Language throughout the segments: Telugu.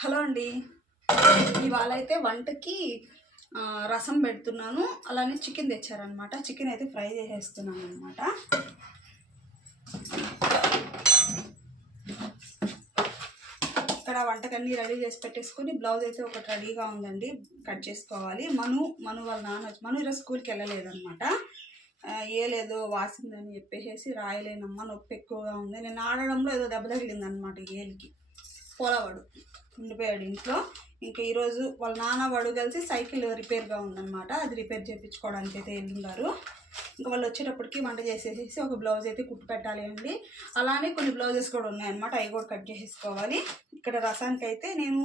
హలో అండి. ఇవాళ అయితే వంటకి రసం పెడుతున్నాను. అలానే చికెన్ తెచ్చారనమాట. చికెన్ అయితే ఫ్రై చేసేస్తున్నాను అనమాట. ఇక్కడ వంటకన్నీ రెడీ చేసి పెట్టేసుకొని బ్లౌజ్ అయితే ఒకటి రెడీగా ఉందండి, కట్ చేసుకోవాలి. మను వాళ్ళ నాన్న మను ఈరోజు స్కూల్కి వెళ్ళలేదనమాట. ఏలేదో వాసిందని చెప్పేసి రాయలేనమ్మా, నొప్పి ఎక్కువగా ఉంది. నేను ఆడడంలో ఏదో దెబ్బ తగిలిందనమాట ఏలికి. పోలవాడు ఉండిపోయాడు ఇంట్లో. ఇంకా ఈరోజు వాళ్ళ నాన్న వాడు కలిసి సైకిల్ రిపేర్గా ఉందన్నమాట, అది రిపేర్ చేయించుకోవడానికి అయితే వెళ్ళున్నారు. ఇంకా వాళ్ళు వచ్చేటప్పటికి వంట చేసేసి ఒక బ్లౌజ్ అయితే కుట్టు పెట్టాలి అండి. అలానే కొన్ని బ్లౌజెస్ కూడా ఉన్నాయన్నమాట, అవి కూడా కట్ చేసేసుకోవాలి. ఇక్కడ రసానికి అయితే నేను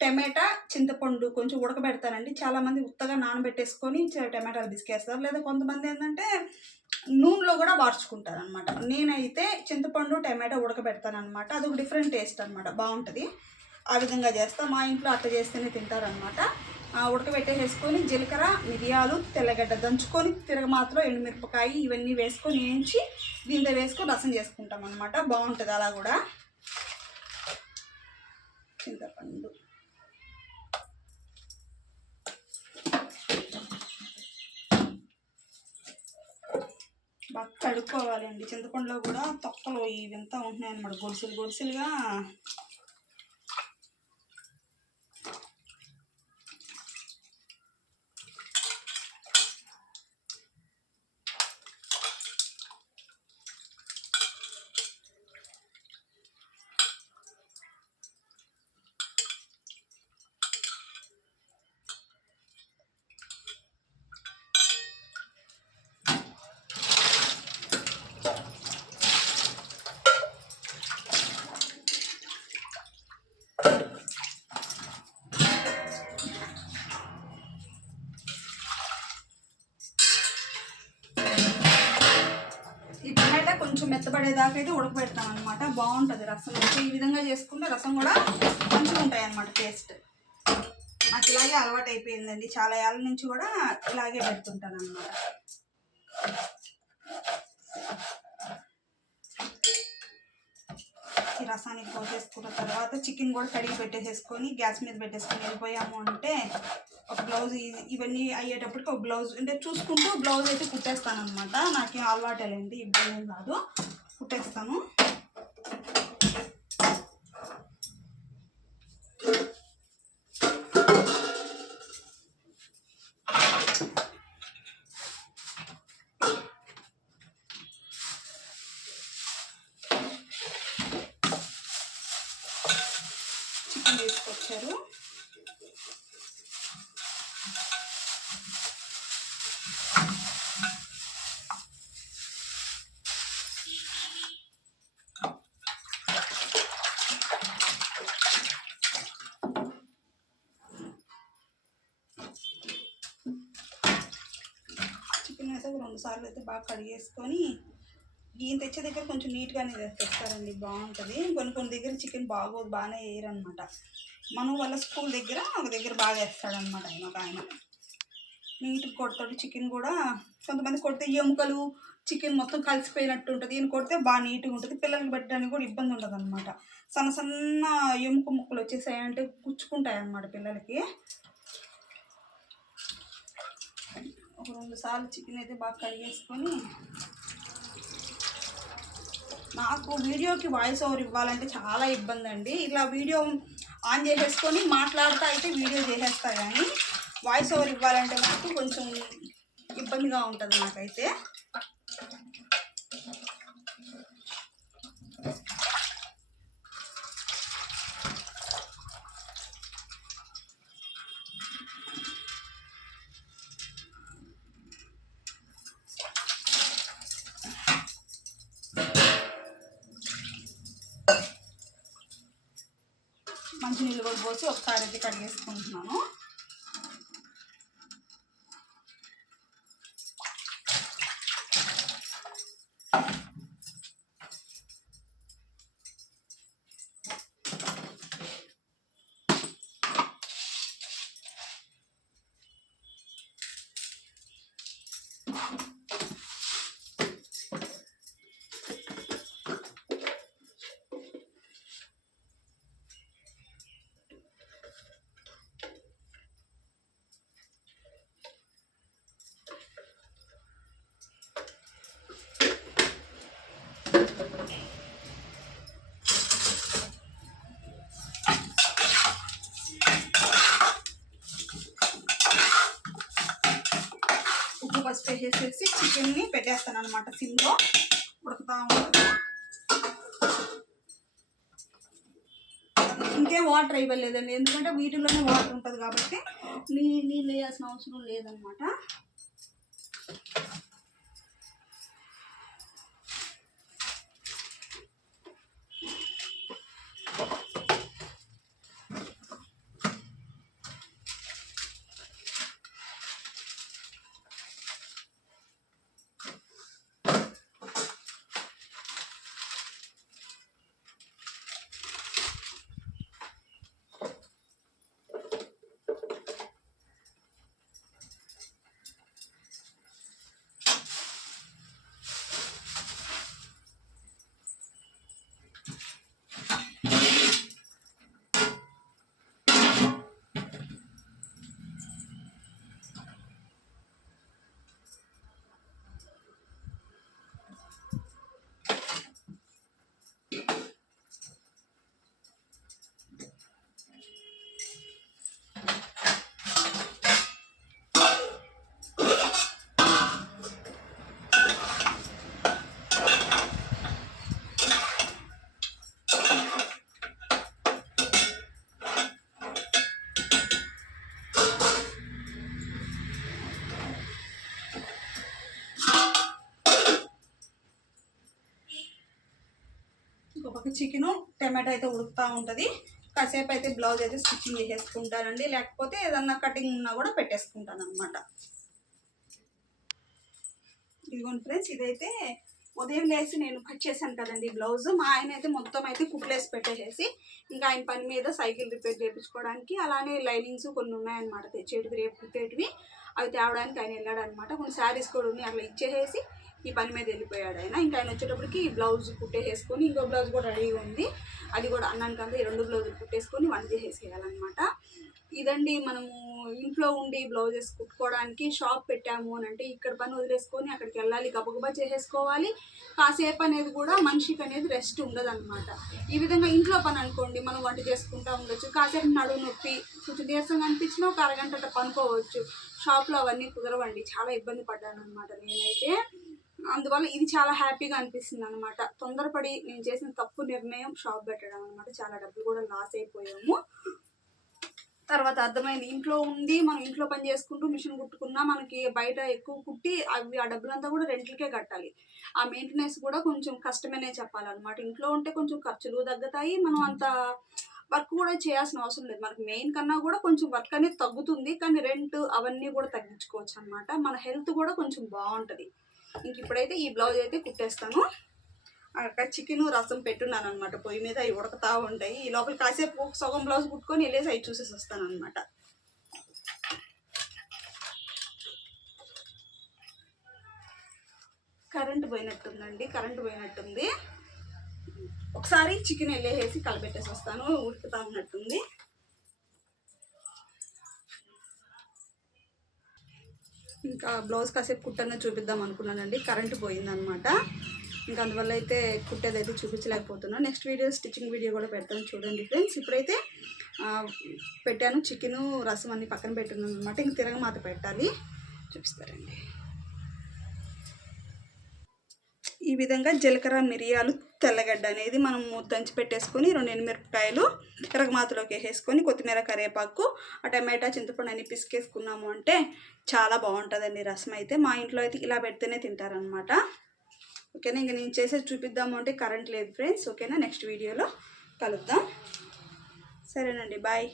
టమాటా చింతపండు కొంచెం ఉడకబెడతానండి. చాలామంది ఉత్తగా నానబెట్టేసుకొని టమాటాలు బిసికేస్తారు, లేదా కొంతమంది ఏంటంటే నూనెలో కూడా వార్చుకుంటారు అనమాట. నేనైతే చింతపండు టమాటా ఉడకబెడతాను అనమాట. అదొక డిఫరెంట్ టేస్ట్ అనమాట, బాగుంటుంది. ఆ విధంగా చేస్తా. మా ఇంట్లో అట్లా చేస్తేనే తింటారనమాట. ఉడకబెట్టేసుకొని జీలకర్ర, మిరియాలు, తెల్లగడ్డ దంచుకొని, తిరగమాతలో ఎండుమిరపకాయ ఇవన్నీ వేసుకొని వేయించి దీంతో వేసుకొని రసం చేసుకుంటాం అనమాట. బాగుంటుంది అలా కూడా. చింతపండు బాగా కడుక్కోవాలి అండి. చింతపండులో కూడా తొక్కలు ఇవంతా ఉంటున్నాయి అన్నమాట, గొలుసులు గొలుసులుగా. ఈ టమాటా కొంచెం మెత్తబడేదాకా అయితే ఉడకబెడతాం అనమాట. బాగుంటుంది రసం. ఈ విధంగా చేసుకుంటే రసం కూడా మంచిగా ఉంటాయి అన్నమాట టేస్ట్. నాకు ఇలాగే అలవాటు అయిపోయిందండి, చాలా ఏళ్ళ నుంచి కూడా ఇలాగే పెడుతుంటాను అన్నమాట. ఈ రసానికి పోసేసుకున్న తర్వాత చికెన్ కూడా కడిగి పెట్టేసేసుకొని గ్యాస్ మీద పెట్టేసుకొని వెళ్ళిపోయాము అంటే ఒక బ్లౌజ్ ఇవన్నీ అయ్యేటప్పటికి ఒక బ్లౌజ్ అంటే చూసుకుంటూ బ్లౌజ్ అయితే కుట్టేస్తాను అనమాట. నాకేం అలవాటు లేండి, ఇబ్బంది కాదు, కుట్టేస్తాను. చికెన్ తీసుకొచ్చారు. చికెన్ అయితే 2 సార్లు అయితే బాగా కడిగేసుకొని, ఈయన తెచ్చే దగ్గర కొంచెం నీట్గానే తెస్తారండి, బాగుంటుంది. కొన్ని దగ్గర చికెన్ బాగోదు, బాగానే వేయరనమాట. మనం వాళ్ళ స్కూల్ దగ్గర ఒక దగ్గర బాగా వేస్తాడనమాట ఆయన నీట్గా కొడతాడు. చికెన్ కూడా కొంతమంది కొడితే ఎముకలు చికెన్ మొత్తం కలిసిపోయినట్టు ఉంటుంది, ఈయన కొడితే బాగా నీట్గా ఉంటుంది. పిల్లలకి పెట్టడానికి కూడా ఇబ్బంది ఉండదు అనమాట. సన్న సన్న ఎముక ముక్కలు వచ్చేసాయంటే గుచ్చుకుంటాయి అన్నమాట పిల్లలకి. ఒక 2 సార్లు చికెన్ అయితే బాగా కడిగేసుకొని, నాకు వీడియోకి వాయిస్ ఓవర్ ఇవ్వాలంటే చాలా ఇబ్బంది అండి. ఇలా వీడియో ఆన్ చేసేసుకొని మాట్లాడుతూ అయితే వీడియో చేసేస్తా, కానీ వాయిస్ ఓవర్ ఇవ్వాలంటే నాకు కొంచెం ఇబ్బందిగా ఉంటుంది నాకైతే. మంచినీళ్ళు కూడా పోసి ఒకసారి అయితే కడిగేసుకుంటున్నాను. వేసేసేసి చికెన్ని పెట్టేస్తాను అనమాట. సిమ్లో ఉడుకుతా ఉంటుంది. ఇంకేం వాటర్ ఇవ్వలేదండి, ఎందుకంటే వీటిలోనే వాటర్ ఉంటుంది కాబట్టి నీళ్ళు వేయాల్సిన అవసరం లేదనమాట. ఇంకొక చికెను టమాటో అయితే ఉడుకుతూ ఉంటుంది. కాసేపు అయితే బ్లౌజ్ అయితే స్టిచ్చింగ్ చేసేసుకుంటానండి, లేకపోతే ఏదన్నా కటింగ్ ఉన్నా కూడా పెట్టేసుకుంటాను అనమాట. ఇదిగోండి ఫ్రెండ్స్, ఇదైతే ఉదయం లేసి నేను కట్ చేశాను కదండి బ్లౌజ్. మా ఆయన అయితే మొత్తం అయితే కుట్లేసి పెట్టేసేసి ఇంకా ఆయన పని మీద సైకిల్ రిపేర్ చేయించుకోవడానికి, అలానే లైనింగ్స్ కొన్ని ఉన్నాయన్నమాట తెచ్చేటివి, రేపు కుట్టేటివి, అవి తేవడానికి ఆయన వెళ్ళాడు అనమాట. కొన్ని శారీస్ కూడా ఉన్నాయి, అట్లా ఇచ్చేసేసి ఈ పని మీద వెళ్ళిపోయాడు ఆయన. ఇంకా ఆయన వచ్చేటప్పటికి ఈ బ్లౌజ్ కుట్టేసేసుకొని, ఇంకో బ్లౌజ్ కూడా రెడీగా ఉంది, అది కూడా అన్నానికంతా ఈ 2 బ్లౌజులు కుట్టేసుకొని వంట చేసేసేయాలన్నమాట. ఇదండి మనము ఇంట్లో ఉండి బ్లౌజెస్ కుట్టుకోవడానికి షాప్ పెట్టాము అని అంటే ఇక్కడ పని వదిలేసుకొని అక్కడికి వెళ్ళాలి, గబగబా చేసేసుకోవాలి. కాసేపు అనేది కూడా మనిషికి అనేది రెస్ట్ ఉండదు అనమాట. ఈ విధంగా ఇంట్లో పని అనుకోండి, మనం వంట చేసుకుంటూ ఉండొచ్చు, కాసేపు నడుము నొప్పి కొంచెం నీరసంగా అనిపించినా ఒక అరగంట పనుకోవచ్చు. షాప్లో అవన్నీ కుదరవండి, చాలా ఇబ్బంది పడ్డాను అనమాట నేనైతే. అందువల్ల ఇది చాలా హ్యాపీగా అనిపిస్తుంది అనమాట. తొందరపడి నేను చేసిన తప్పు నిర్ణయం షాప్ పెట్టడం అనమాట. చాలా డబ్బులు కూడా లాస్ అయిపోయాము. తర్వాత అర్థమైంది, ఇంట్లో ఉండి మనం ఇంట్లో పని చేసుకుంటూ మిషన్ కుట్టుకున్నా మనకి బయట ఎక్కువ కుట్టి అవి ఆ డబ్బులంతా కూడా రెంట్లకే కట్టాలి. ఆ మెయింటెనెన్స్ కూడా కొంచెం కష్టమనే చెప్పాలన్నమాట. ఇంట్లో ఉంటే కొంచెం ఖర్చులు తగ్గుతాయి, మనం అంత వర్క్ కూడా చేయాల్సిన అవసరం లేదు. మనకి మెయిన్ కన్నా కూడా కొంచెం వర్క్ అనేది తగ్గుతుంది, కానీ రెంట్ అవన్నీ కూడా తగ్గించుకోవచ్చు అనమాట. మన హెల్త్ కూడా కొంచెం బాగుంటుంది. ఇంక ఇప్పుడైతే ఈ బ్లౌజ్ అయితే కుట్టేస్తాను. అక్కడ చికెను రసం పెట్టున్నాను అనమాట పొయ్యి మీద, అవి ఉడకతా ఉంటాయి. ఈ లోపల కాసేపు సగం బ్లౌజ్ కుట్టుకొని వెళ్ళేసి అవి చూసేసి వస్తాను అనమాట. కరెంట్ పోయినట్టుందండి, కరెంట్ పోయినట్టుంది. ఒకసారి చికెన్ వెళ్ళేసి కలబెట్టేసి వస్తాను, ఉడుకుతా ఉన్నట్టుంది. ఇంకా బ్లౌజ్ కాసేపు కుట్టనే చూపిద్దాం అనుకున్నానండి, కరెంట్ పోయిందనమాట. ఇంకా అందువల్ల అయితే కుట్టేదైతే చూపించలేకపోతున్నాను. నెక్స్ట్ వీడియో స్టిచ్చింగ్ వీడియో కూడా పెడతాను, చూడండి ఫ్రెండ్స్. ఇప్పుడైతే పెట్టాను చికెను రసం అన్ని పక్కన పెట్టున్నాను అనమాట. ఇంక తిరగమాత పెట్టాలి, చూపిస్తారండి. ఈ విధంగా జీలకర్ర, మిరియాలు, తెల్లగడ్డ అనేది మనం దంచి పెట్టేసుకొని 2 ఎండుమిరపకాయలు తిరగమాతలోకి వేసేసుకొని కొత్తిమీర, కరివేపాకు, ఆ టమాటా, చింతపండు అన్ని పిసికేసుకున్నాము అంటే చాలా బాగుంటుందండి రసం అయితే. మా ఇంట్లో అయితే ఇలా పెడితేనే తింటారనమాట. ఓకేనా, ఇంక నేను చేసేది చూపిద్దాము అంటే కరెంట్ లేదు ఫ్రెండ్స్. ఓకేనా, నెక్స్ట్ వీడియోలో కలుద్దాం. సరేనండి, బాయ్.